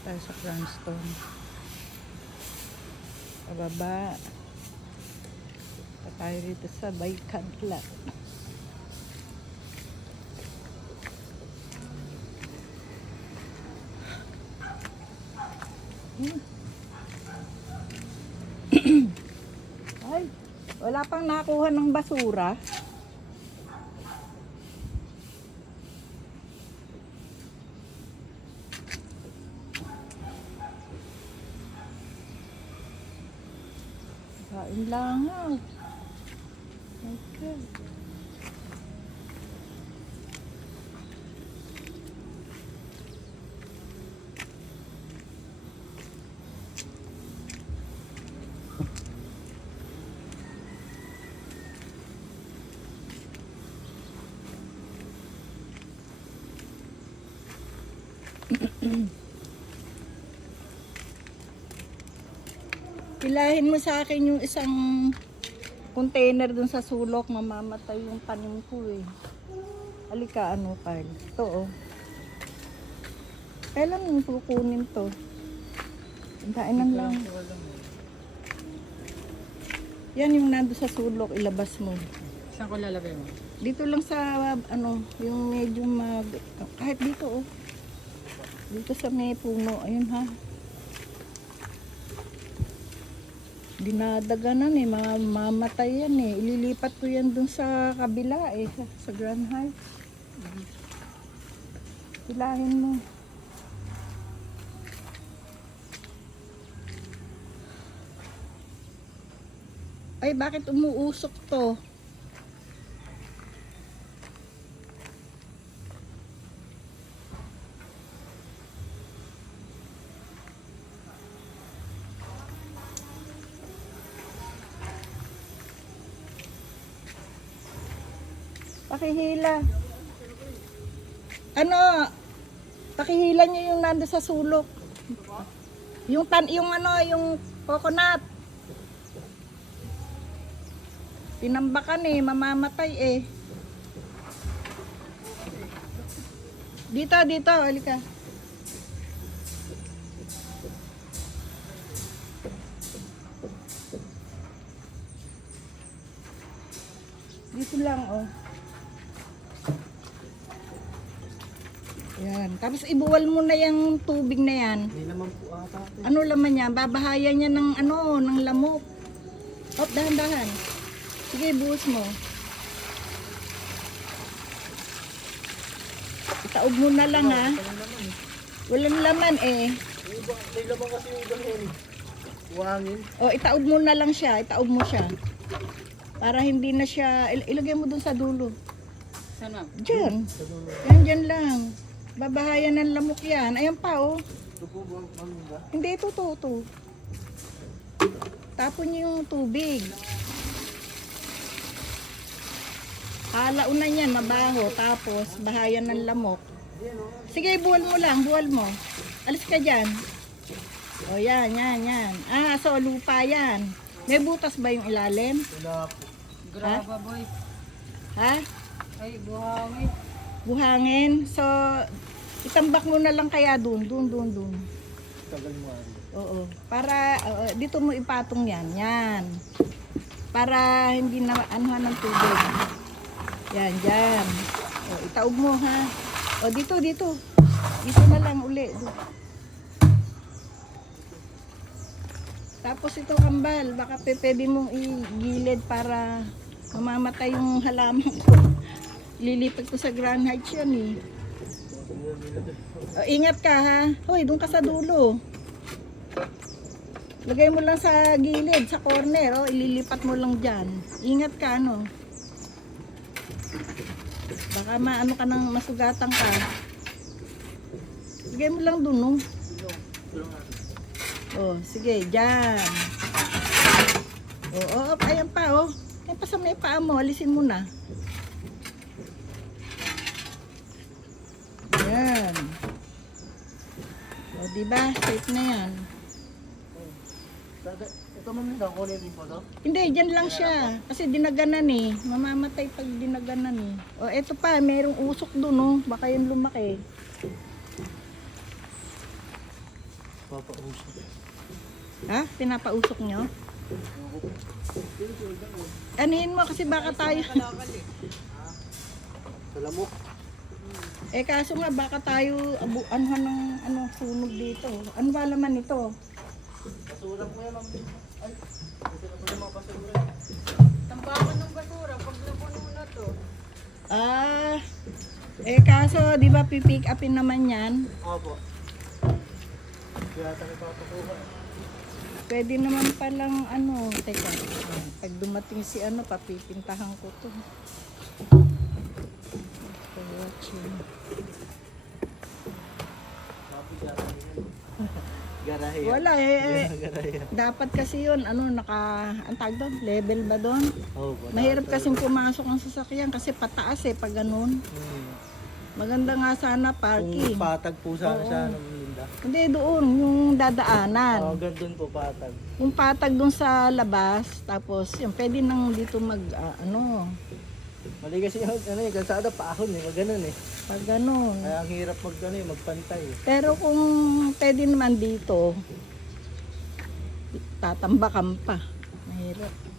tayo sa Cranston. Pababa. Pa tayo rito sa Baykantla. Ay, wala pang nakuha ng basura. Kain lang ha. Okay. Pilahin mo sa akin yung isang container dun sa sulok, mamamatay yung tanim ko eh. Halika, ano Carl? Ito oh. Kailan mo kukunin to? Dainan lang. Yan yung nando sa sulok, ilabas mo. Saan ko lalagay mo? Dito lang sa ano, yung medyo kahit dito oh. Dito sa may puno, ayun ha. Dinadaganan eh, mamatay yan eh. Ililipat ko yan dun sa kabila eh, sa Grand Heights. Pilahin mo. Ay, bakit umuusok to? Pakihila. Ano? Pakihila niyo yung nando sa sulok. Yung yung coconut. Tinambakan eh, mamamatay eh. Dito, halika. Dito lang oh. Yan. Tapos ibuwal mo na yung tubig na yan. Hindi naman po ata. Ano laman niya? Babahayan niya ng ng lamok. Hop, dahan-dahan. Sige, buhos mo. Itaob mo na lang ha. Walang laman eh. May laman kasi yung ibang yan. Buhangin. O, itaob mo na lang siya. Itaob mo siya. Para hindi na siya, ilagay mo dun sa dulo. Saan ma'am? Diyan. Diyan lang. Babahayan ng lamok yan. Ayan pa oh. Ito po ba? Hindi, ito. Tapon niyo yung tubig. Halaunan yan, mabaho. Tapos, bahayan ng lamok. Sige, buwal mo lang. Buwal mo. Alis ka dyan. O, yan. Ah, so, lupa yan. May butas ba yung ilalim? Wala po. Graba boy. Ha? Ay, buhangin. Buhangin. So, itambak mo na lang kaya dun. Tagal mo ari. Oo. Para, dito mo ipatong yan. Yan. Para hindi na anuhan ng tubig. Yan, dyan. O, itaob mo ha. O, dito. Dito na lang uli. Tapos ito kambal. Baka pwede mong igilid para mamamatay yung halaman ko. Lilipat ko sa Grand Heights yan eh. O, ingat ka ha. Hoy, doon ka sa dulo. Lagay mo lang sa gilid, sa corner. O, ililipat mo lang dyan. Ingat ka ano. Baka maano ka nang masugatan ka. Lagay mo lang doon no. O, sige, dyan. O, ayan pa oh. Ayan pa sa may paa mo, alisin mo na. Yan. O, diba? Safe na yan. Ito ma'am nila, kunin din po to? Hindi, dyan lang siya. Kasi dinaganan eh. Mamamatay pag dinaganan eh. O, eto pa, merong usok dun oh. Baka yun lumaki. Papausap. Ha? Pinapausok nyo? Anihin mo kasi baka tayo. Sa lamok. Eh kaso nga baka tayo anuhan ng sunog dito. Ano ba laman ito? Basura ko yan. Ay, ito na pala mga basura. Tambakan ng basura, pag napuno na to. Kaso di ba pipick upin naman yan? Opo. Kaya tayo papakuha. Pwede naman palang teka. Pag dumating si papipintahan ko to. Garahe. Wala Garahe. dapat kasi yun, ang tawag doon, level ba doon? Opo. Mahirap kasing pumasok ang sasakyan kasi pataas pag ganun. Maganda nga sana Kung parking. patag po sana Oo. siya ng Linda. Hindi doon, yung dadaanan. Gandun po patag. Yung patag doon sa labas, tapos yung pwede nang dito Mali kasi yung kalsada paahon maganon pag ganun. Kaya ang hirap magpantay Pero kung pwede naman dito, tatambakan pa. Mahirap.